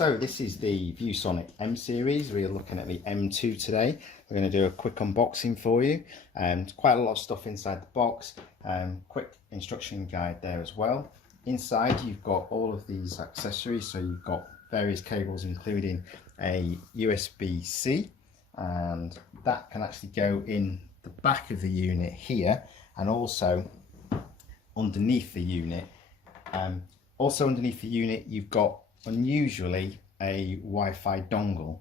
So this is the ViewSonic M series. We're looking at the M2 today. We're going to do a quick unboxing for you. Quite a lot of stuff inside the box. Quick instruction guide there as well. Inside you've got all of these accessories. So you've got various cables including a USB-C, and that can actually go in the back of the unit here and also underneath the unit. Also underneath the unit you've got unusually a Wi-Fi dongle,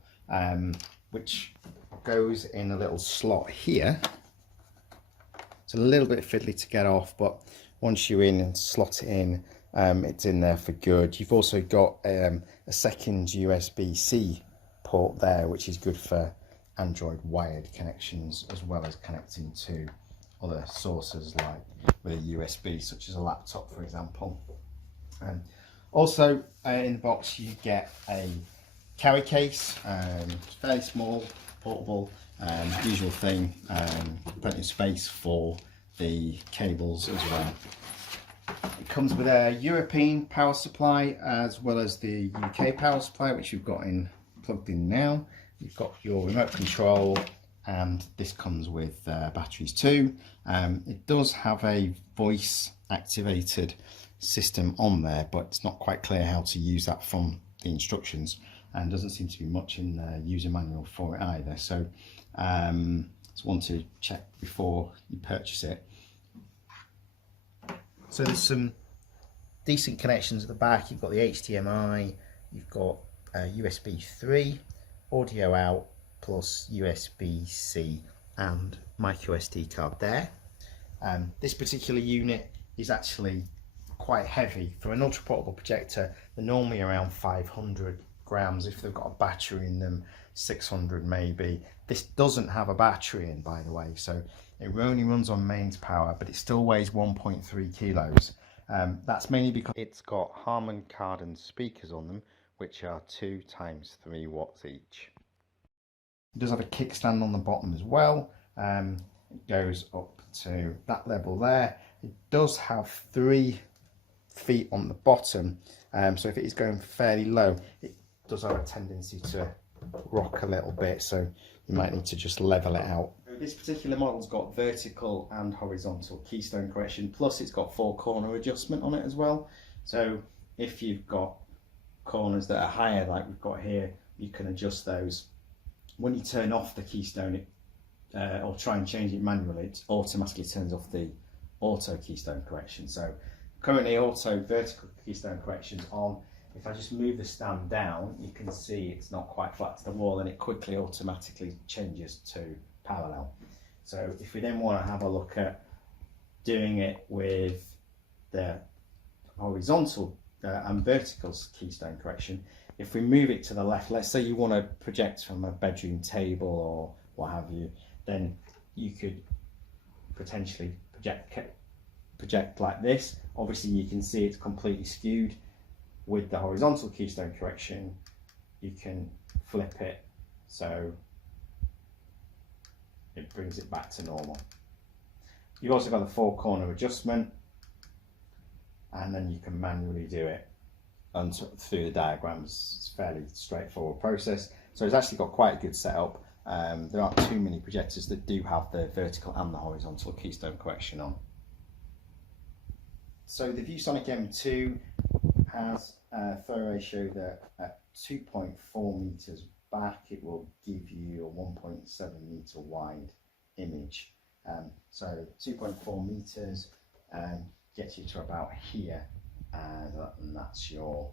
which goes in a little slot here. It's a little bit fiddly to get off, but once you're in and slot it in, it's in there for good. You've also got a second USB-C port there, which is good for Android wired connections, as well as connecting to other sources like with a USB, such as a laptop, for example. Also in the box you get a carry case. It's fairly small, portable, usual thing, plenty of space for the cables as well. It comes with a European power supply as well as the UK power supply, which you've got plugged in now. You've got your remote control, and this comes with batteries too. It does have a voice activated system on there, but it's not quite clear how to use that from the instructions, and doesn't seem to be much in the user manual for it either. So just want to check before you purchase it. So there's some decent connections at the back. You've got the HDMI, you've got USB 3, audio out, plus USB-C and micro SD card there. This particular unit is actually quite heavy. For an ultra portable projector, they're normally around 500 grams. If they've got a battery in them, 600 maybe. This doesn't have a battery in, by the way, so it only runs on mains power, but it still weighs 1.3 kilos. That's mainly because it's got Harman Kardon speakers on them, which are 2 × 3 watts each. It does have a kickstand on the bottom as well. It goes up to that level there. It does have 3 feet on the bottom, so if it is going fairly low, it does have a tendency to rock a little bit, so you might need to just level it out. This particular model's got vertical and horizontal keystone correction, plus it's got 4-corner adjustment on it as well. So if you've got corners that are higher like we've got here, you can adjust those. When you turn off the keystone or try and change it manually, it automatically turns off the auto keystone correction. So currently auto vertical keystone correction's on. If I just move the stand down, you can see it's not quite flat to the wall, and it quickly automatically changes to parallel. So if we then want to have a look at doing it with the horizontal and vertical keystone correction, if we move it to the left, let's say you want to project from a bedroom table or what have you, then you could potentially project like this. Obviously you can see it's completely skewed. With the horizontal keystone correction, you can flip it so it brings it back to normal. You've also got the 4-corner adjustment, and then you can manually do it through the diagrams. It's a fairly straightforward process. So it's actually got quite a good setup. There aren't too many projectors that do have the vertical and the horizontal keystone correction on. So the ViewSonic M2 has a throw ratio that at 2.4 meters back, it will give you a 1.7 meter wide image. So 2.4 meters gets you to about here, and that's your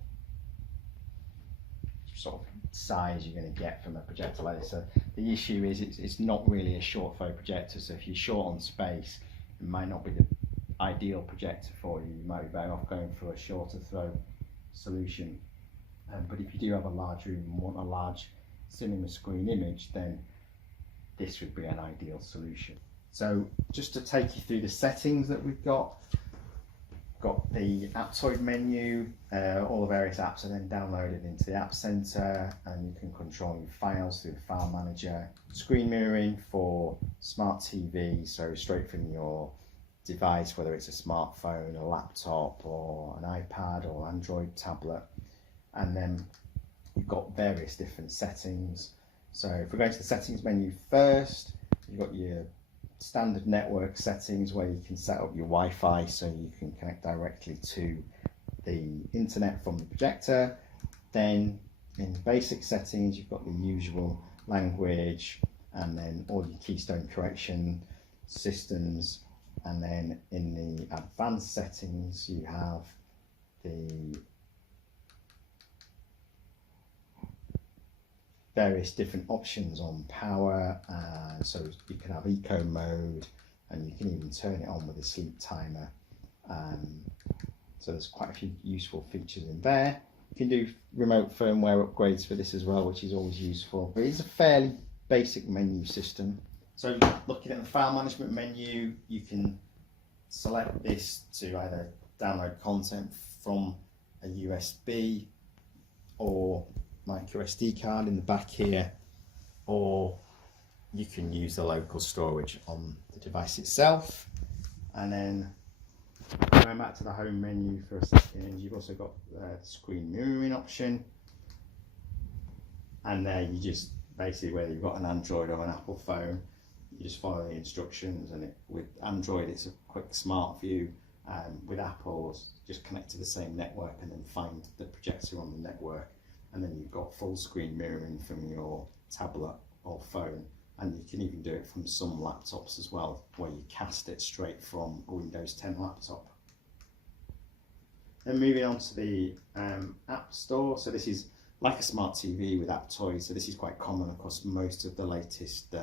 sort of size you're going to get from a projector like this. So the issue is it's not really a short throw projector, so if you're short on space, it might not be the ideal projector for you. You might be better off going for a shorter throw solution. But if you do have a large room and want a large cinema screen image, then this would be an ideal solution. So just to take you through the settings that we've got the Aptoid menu. All the various apps are then downloaded into the App Center, and you can control your files through the File Manager. Screen mirroring for smart TV, so straight from your device, whether it's a smartphone, a laptop, or an iPad or Android tablet. And then you've got various different settings. So if we go to the settings menu first, you've got your standard network settings where you can set up your Wi-Fi so you can connect directly to the internet from the projector. Then in basic settings, you've got the usual language, and then all your Keystone correction systems. And then in the advanced settings, you have the various different options on power, so you can have eco mode, and you can even turn it on with a sleep timer. So there's quite a few useful features in there. You can do remote firmware upgrades for this as well, which is always useful. But it's a fairly basic menu system. So looking at the file management menu, you can select this to either download content from a USB or micro SD card in the back here, or you can use the local storage on the device itself. And then going back to the home menu for a second, you've also got the screen mirroring option, and there you just basically, whether you've got an Android or an Apple phone, you just follow the instructions, and with Android it's a quick smart view. With Apple, just connect to the same network and then find the projector on the network, and then you've got full screen mirroring from your tablet or phone, and you can even do it from some laptops as well, where you cast it straight from a Windows 10 laptop. Then moving on to the App Store. So this is like a smart TV with app toys, so this is quite common across most of the latest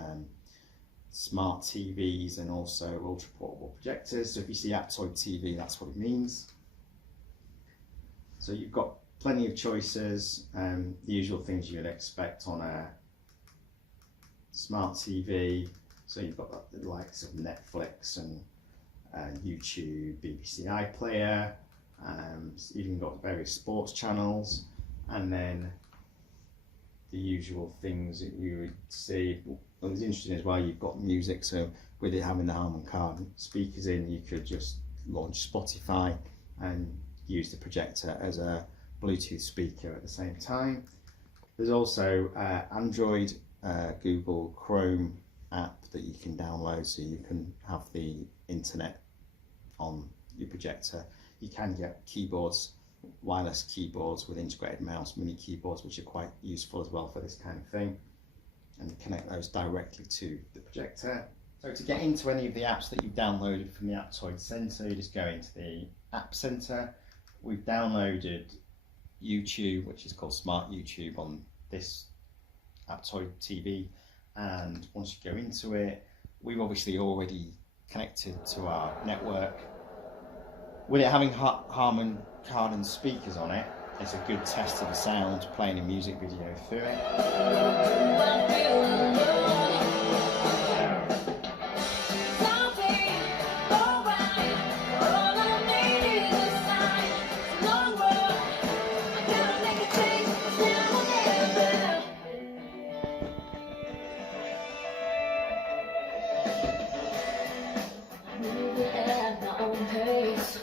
smart TVs and also ultra portable projectors. So if you see Aptoid TV, that's what it means. So you've got plenty of choices, the usual things you'd expect on a smart TV. So you've got the likes of Netflix and YouTube, BBC iPlayer, even got various sports channels, and then the usual things that you would see. Well, it's interesting as well, you've got music, so with it having the Harman Kardon speakers in, you could just launch Spotify and use the projector as a Bluetooth speaker at the same time. There's also Android, Google Chrome app that you can download, so you can have the internet on your projector. You can get keyboards, wireless keyboards with integrated mouse, mini keyboards, which are quite useful as well for this kind of thing, and connect those directly to the projector. So to get into any of the apps that you've downloaded from the Aptoid Center, you just go into the App Center. We've downloaded YouTube, which is called Smart YouTube, on this Aptoid TV, and once you go into it, we've obviously already connected to our network. With it having Harman Kardon speakers on it, it's a good test of the sound, playing a music video through it. At my own pace.